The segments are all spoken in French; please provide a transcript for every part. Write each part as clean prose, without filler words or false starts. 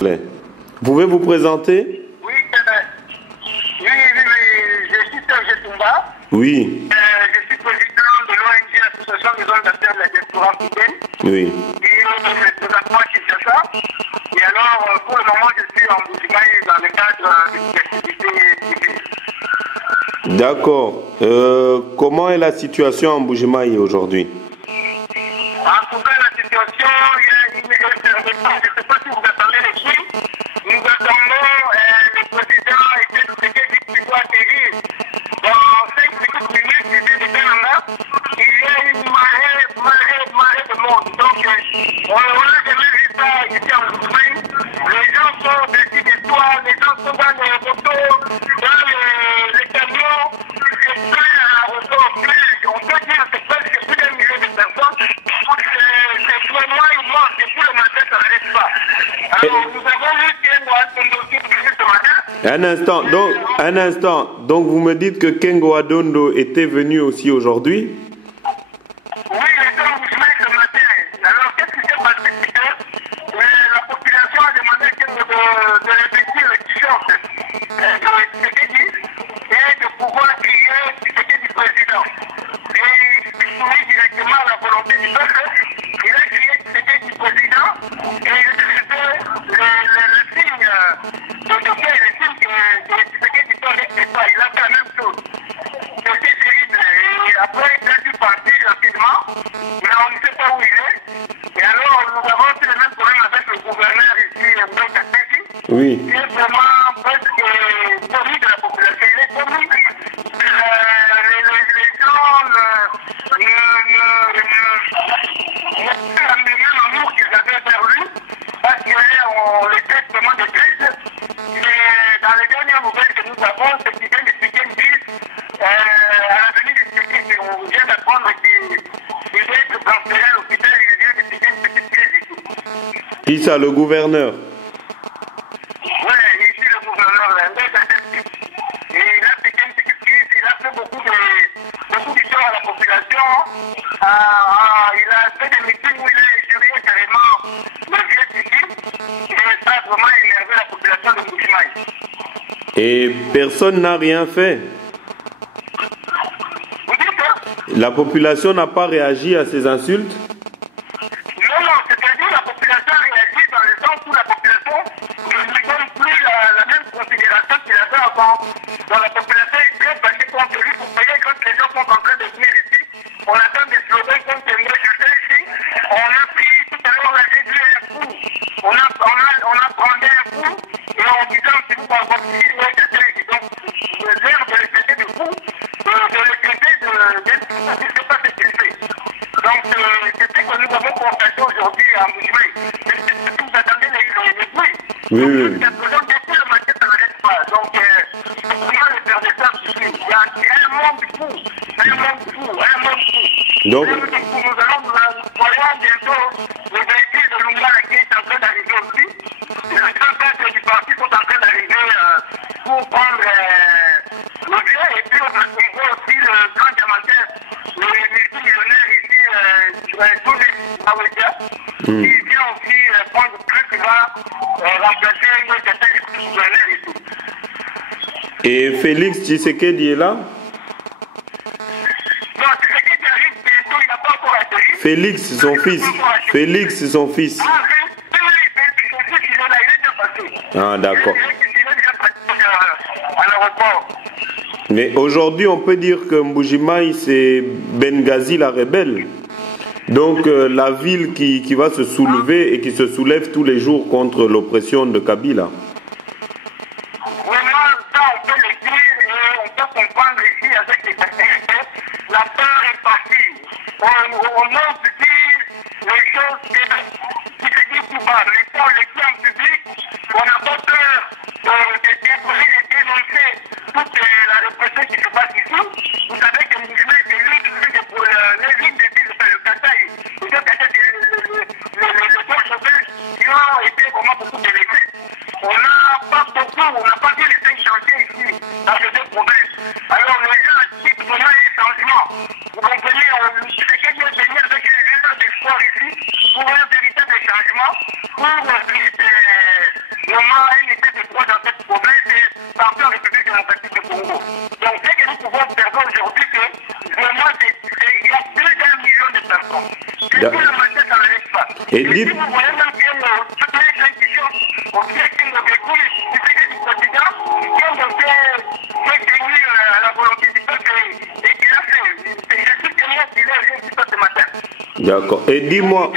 Vous pouvez vous présenter? Oui, je suis Serge Tumba. Oui. Je suis président de l'ONG Association des hommes d'affaires de la diaspora cubaine. Oui. Et présentement à Kinshasa. Et alors, pour le moment, je suis en Bujimaï dans le cadre d'une activité civile. D'accord. Comment est la situation en Bujimaï aujourd'hui? En tout cas, la situation, il y a une effervescence. Je ne sais pas si vous attendez les chiffres. Nous attendons le président et ce qui doit atterrir dans 5 petites minutes. Il y a une marée de monde. Donc, on n'a jamais vu ça ici en Bujimaï. Les gens sont dessus des toits, les gens sont dans les motos, dans les camions. C'est plein à ressort, plein. On peut dire que c'est presque plus d'un millier de personnes. C'est vraiment immense. Depuis le matin, ça n'arrête pas. Alors, nous avons vu Kengo Adondo ce matin. Un instant. Donc, vous me dites que Kengo Adondo était venu aussi aujourd'hui? Oui, il était au Bujimaï ce matin. Alors, qu'est-ce qui s'est passé? La population a demandé à Kengo de revêtir le t-shirt de Tshisekedi et de pouvoir crier Tshisekedi du président. Et soumis directement à la volonté du peuple, il a crié Tshisekedi du président et il faisait le signe de guerre, le signe que Tshisekedi du président n'était pas. Il a fait la même chose. C'était terrible. Et après, il a dû partir rapidement, mais on ne sait pas où il est. Et alors, nous avons aussi le même problème avec le gouverneur ici, Mbeka Seki. Oui. Il est vraiment presque commis de la population. Il est commis. Les gens ne plus la même amour qu'ils avaient vers lui, parce qu'on les traite vraiment de traite. Et dans les dernières nouvelles que nous avons, c'est qu'ils viennent d'expliquer une bise à l'avenue de Tshisekedi, on vient d'apprendre qu'il vient de transférer à l'hôpital, il vient d'expliquer une petite crise ici. Qui ça, le gouverneur? Oui, ici le gouverneur, et il a piqué une petite crise, il a fait beaucoup d'histoires à la population. Il a fait des meetings où il a injurié carrément le vieux ici, et ça a vraiment énervé la population de Bujimaï. Et personne n'a rien fait? Vous dites? La population n'a pas réagi à ces insultes? Non, c'est-à-dire la population réagit dans le sens où la population ne lui donne plus la même considération qu'il avait avant. Donc la population est très fâchée contre lui. Vous voyez, quand les gens sont en train de venir ici, on attend des slogans comme moi je suis ici. On a pris tout à l'heure, j'ai vu un coup. On a pris un coup et en disant si vous pas votre fille, ouais, c'est donc l'air de le traiter de fou, de le traiter de je ne sais pas ce qu'il fait. Donc, c'est ce que nous avons constaté aujourd'hui à Bujimaï. Vous attendez les bruits. Oui. Donc, depuis le matin, ça n'arrête pas. Donc, comment le faire de ça? Il y a un monde fou. Donc, Nous voyons bientôt le véhicule de Lungala qui est en train d'arriver aussi. Les grands cadres du parti sont en train d'arriver pour prendre le bien. Et puis, on voit aussi le grand diamantaire, le multimillionnaire ici, tous les Mawédia, qui vient aussi prendre le truc qui va remplacer le gouverneur ici. et Félix Tshisekedi est là? Non, Tshisekedi arrive bientôt, il n'a pas encore atterri. Félix, son fils. Félix, son fils. Ah, son fils, il est là, il est déjà passé. Ah, d'accord. Il est déjà passé à l'aéroport. Mais aujourd'hui, on peut dire que Mbujimaï, c'est Benghazi la rebelle. Donc, la ville qui va se soulever et qui se soulève tous les jours contre l'oppression de Kabila. Vraiment, ça, on peut le dire et on peut comprendre ici avec les activités. La peur est partie. On ose dire les choses qui se disent tout bas. Mais quand on le dit en public, on n'a pas peur de dénoncer toute la répression qui se passe ici. Vous savez que Mbujimaï, c'est l'une des villes, le Kasaï, le deux chauffeurs qui ont été vraiment beaucoup délaissés. On Donc, ce que nous pouvons observer aujourd'hui, que vraiment, il y a plus d'1 million de personnes. Et tout le matin, ça n'arrête pas. Et si vous voyez même que toutes les gens qui sont au pied qui ont vécu du président, qui ont tenu à la volonté du peuple et qui l'a fait. Je suis témoin qu'il a réussi ça ce matin. D'accord. Et dis-moi,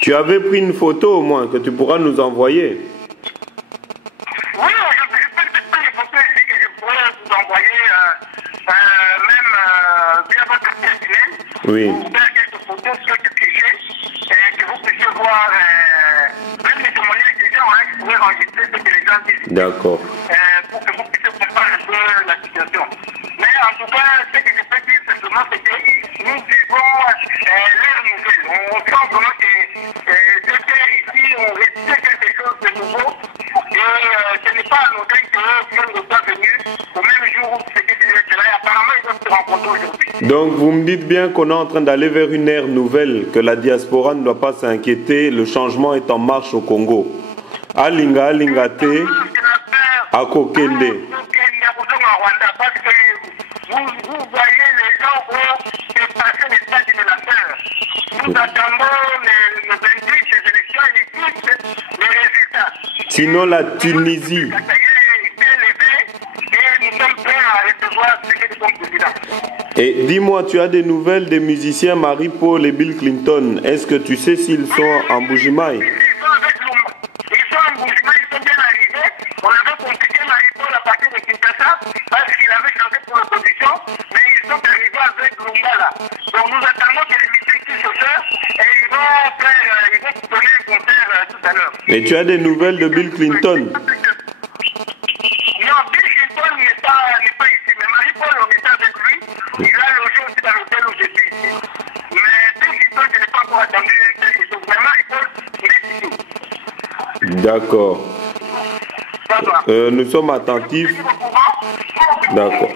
tu avais pris une photo au moins que tu pourras nous envoyer? Oui, je peux prendre les photos ici que je pourrais vous envoyer même via votre pièce email. Oui. Pour faire quelques photos sur quelques clichés et que vous puissiez voir même les témoignages des gens, je pourrais enregistrer ce que les gens disent. D'accord. Pour que vous puissiez comprendre un peu la situation. Mais en tout cas, ce que je peux dire simplement, c'est que nous vivons l'ère nouvelle. On sent vraiment que ici, on respire quelque chose de nouveau. Et ce n'est pas anodin que nous sommes venus au même jour où ce qui disait cela. Et apparemment, ils doivent se rencontrer aujourd'hui. Donc vous me dites bien qu'on est en train d'aller vers une ère nouvelle, que la diaspora ne doit pas s'inquiéter, le changement est en marche au Congo. Alinga, Alingate, Akokende. Parce que vous voyez les gens ont dépassé les stades de la peur. Nous attendons le 28 des élections et les résultats. Sinon la Tunisie. Et dis-moi, tu as des nouvelles des musiciens Marie-Paul et Bill Clinton. Est-ce que tu sais s'ils sont en Mbuji-Mayi? Ils sont en Mbuji-Mayi, ils sont bien arrivés. On avait compliqué Marie-Paul à partir de Kinshasa parce qu'il avait changé pour l'opposition, mais ils sont arrivés avec Lumba là. Donc nous attendons que les musiques puissent se faire et ils vont donner un concert tout à l'heure. Et tu as des nouvelles de Bill Clinton? Non, Bill Clinton n'est pas ici, mais Marie-Paul, on était avec lui. Il a logé aussi dans l'hôtel où je suis ici. Mais Bill Clinton, je n'ai pas encore attendu quelque chose. Mais Marie-Paul, il est ici. D'accord. Nous sommes attentifs. D'accord.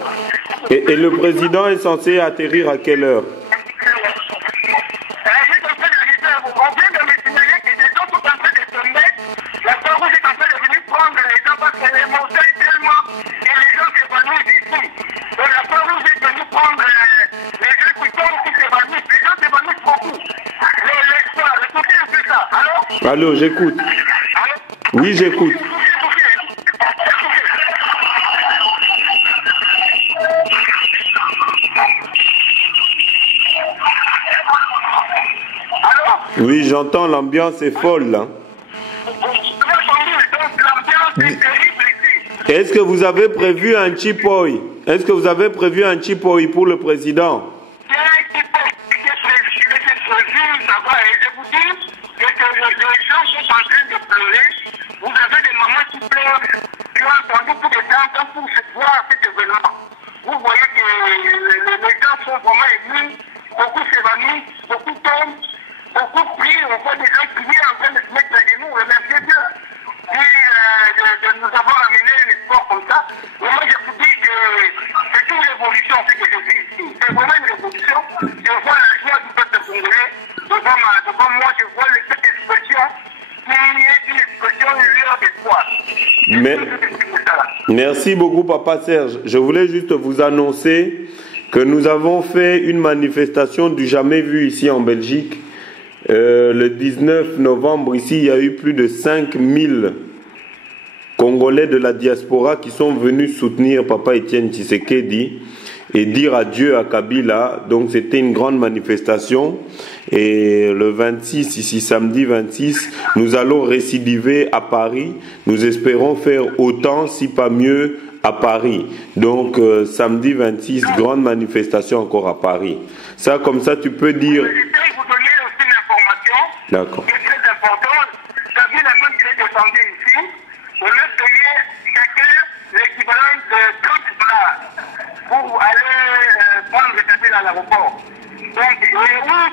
Et le président est censé atterrir à quelle heure? On vient de me signaler que les gens sont en train de se mettre. La Croix-Rouge est en train de venir prendre les gens parce que les montagnes tellement et les gens s'évanouissent ici. Donc la Croix-Rouge est venue prendre les gens qui tombent, qui s'évanouissent. Les gens s'évanouissent beaucoup. L'espoir, écoutez un peu ça. Allô? Allô, j'écoute. Allô? Oui, j'écoute. Oui, j'entends, l'ambiance est folle là. Est-ce que vous avez prévu un chipoy? Est-ce que vous avez prévu un chipoy pour le président? Les gens sont en train de pleurer. Vous avez des mamans qui pleurent, qui ont attendu pour des temps pour voir cet événement. Vous voyez que les gens sont vraiment émus, beaucoup s'évanouissent, beaucoup tombent. Beaucoup prient, on voit des gens prier en train de se mettre à genoux, remercier Dieu de nous avoir amené l'espoir comme ça. Mais moi je vous dis que c'est une révolution ce que je vis ici. C'est vraiment une révolution. Je vois la joie du peuple congolais. Devant moi, je vois cette expression qui est une expression lueur d'espoir. Merci beaucoup, Papa Serge. Je voulais juste vous annoncer que nous avons fait une manifestation du jamais vu ici en Belgique. Le 19 novembre, ici, il y a eu plus de 5000 Congolais de la diaspora qui sont venus soutenir Papa Etienne Tshisekedi et dire adieu à Kabila. Donc c'était une grande manifestation. Et le 26, ici samedi 26, nous allons récidiver à Paris. Nous espérons faire autant, si pas mieux, à Paris. Donc samedi 26, grande manifestation encore à Paris. Ça, comme ça, tu peux dire... D'accord. C'est très important. C'est-à-dire la personne qui est descendue ici, on a payé chacun l'équivalent de 30 $ pour aller prendre le Kabila à l'aéroport. Donc, où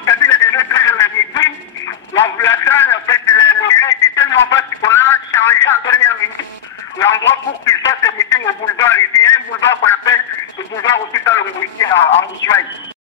Kabila est déjà très à midi, la salle, en fait, le lieu était tellement vaste qu'on a changé en dernière minute l'endroit pour qu'il fasse ce meeting au boulevard. Il y a un boulevard qu'on appelle le boulevard Hôpital en Mbuji-Mayi.